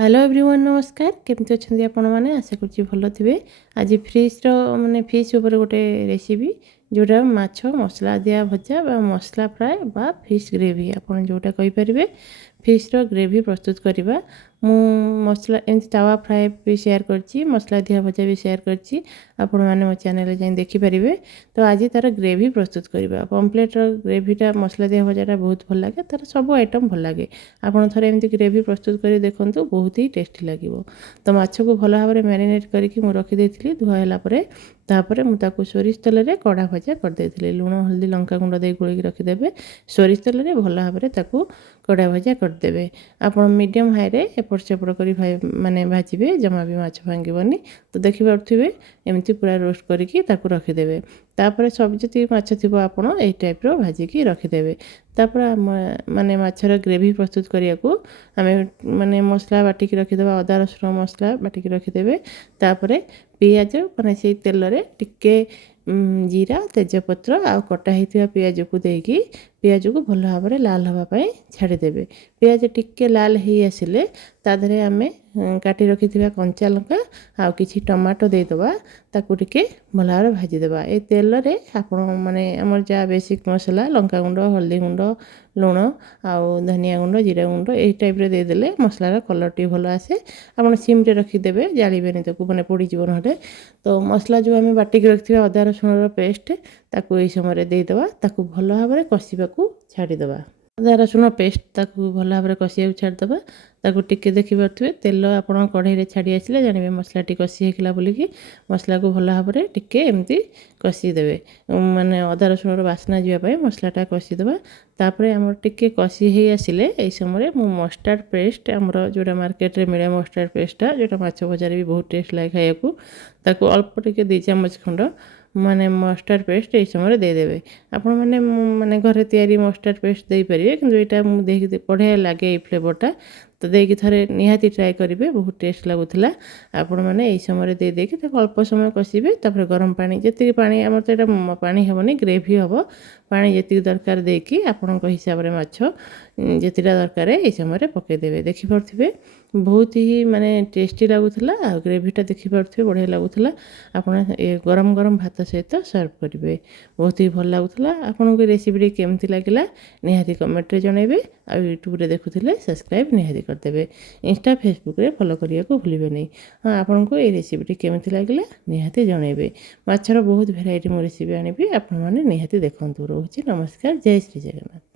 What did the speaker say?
Hello everyone नमस्कार केमती अच्छा आपण मैंने आशा कर भल थे। आज फिश माने फिश ऊपर गोटे रेसिपी जोटा माछ मसला दिया भजा मसला फ्राए बा फिश ग्रेवी आपड़ जोटा कहींपारे फिश ग्रेवी प्रस्तुत करवा। मु मसला एमती तावा फ्राए भी शेयर करची मसला दिया भजा भी शेयर करची आपण मैंने मो चैनल जाए देखिपारे। तो आज तार ग्रेवी प्रस्तुत करवा पम्पलेट ग्रेवीटा मसला दिया भजाटा बहुत भल लगे तार सब आइटम भल लगे। आपड़ थे एमती ग्रेवी प्रस्तुत कर देखूँ बहुत ही टेस्टी लगे। तो माछ को भल भाव में मैरिनेट करके रखी धुआला तापर मुझे सोरिष तेल में कड़ा भजा करदे लुण हल्दी लंका गुंड दे गोल रखिदे सोरिष तेल में भल भाव में कड़ा भजा करदे। आप मीडियम हाई रे एपट सेपट कर माने भाजबे जमा भी माछ भांगनी। तो देखिपे एमती पूरा रोस्ट करके रखिदे। तापर सब जी माछ थी आप टाइप भाजिकी रखिदे। तापर माने माछर ग्रेवी प्रस्तुत करने को आम माने मसला बाटिकी रखिदे अदा रसुण मसला बाटिकी रखिदे। तापर पियाज माने से तेल रे टिके जीरा तेजपत्र आ कटा होता पियाज को देकी पियाज को भल भाव में लाल हाँवाई छाड़देवे। पियाज टिके लाल हो आसिले तादरे आम काटी रखि कंचा लंका आ कि टमाटो देदेबा ताकू टिके भल भाव में भाजीदेवा। ये तेल रे आप माने आमर जहाँ बेसिक मसला लंका गुंड हल्दी गुंड लुण आउ धनिया गुंड जीरा गुंड यही टाइप देदेले मसलार कलर टी भल आसे। आप सिम्रे रखिदेवे जाड़बेनि ताकू मैंने पोड़ीज ना। तो मसला जो आम बाटिक रखि अदा रसुण पेस्ट ताकू यही समय देदेवा ताकू भल भाव में कषा छाड़देवा। अदा रसुण पेस्ट ताकू भल भाव में कषा छाड़देवा। ताकू टिके देखिपे तेल आप कढ़ई छाड़ी आसिले जानवे मसला टी कषि होगा बोलिकी मसला को भल भाव में टिके एमती कषिदेवे माने अदा रसुण बास्ना जावाई मसलाटा कषिदेवा। तापर आम टिके कषि हो आसिले यही समय मु मस्टार्ड पेस्ट आमर जोटा मार्केट रे मिले मस्टार्ड पेस्टा जोटा माछ भजार भी बहुत टेस्ट लगे खाइबा ताकू अल्प टिके 2 चामच खंड माने मस्टार्ड पेस्ट यही समय देदेवे। आपण मैंने माने घरे तैयारी मस्टार्ड पेस्ट दे पारे कि यहाँ मुझे बढ़िया लगे फ्लेवरटा। तो देकी थरे निहाती ट्राए करेंगे बहुत टेस्ट लगुला। आपण मैंने यही समय देदेकी अल्प समय कषिबे। तापर गरम पानी जी पानी आमर तो यहाँ पानी हेनी ग्रेवी हम पानी जी दरकार देकी आपण हिसाब से माछ जीटा दरकार यही समय पकईदेवे। देखिपे बहुत ही माने टेस्टी लगुला आ ग्रेवीटा देखिपे बढ़िया लगुला। आपण गरम गरम भात सहित सर्व करेंगे बहुत ही भल लगुला। आपन को रेसिपी केमती लगिला निहाती कमेंट रे जनइबे। आ यूट्यूब रे देखुथिले सब्सक्राइब निहाती करदेवे। इंस्टा फेसबुक रे फॉलो करिया को भूलिबे नहीं। हाँ आपन को ये रेसिपी केमती लगिला निहाती जनइबे। माछर बहुत भेराइटी मो रेसिपी आनिबी आपण माने निहाती देखंतु। रोहुची नमस्कार जय श्री जगन्नाथ।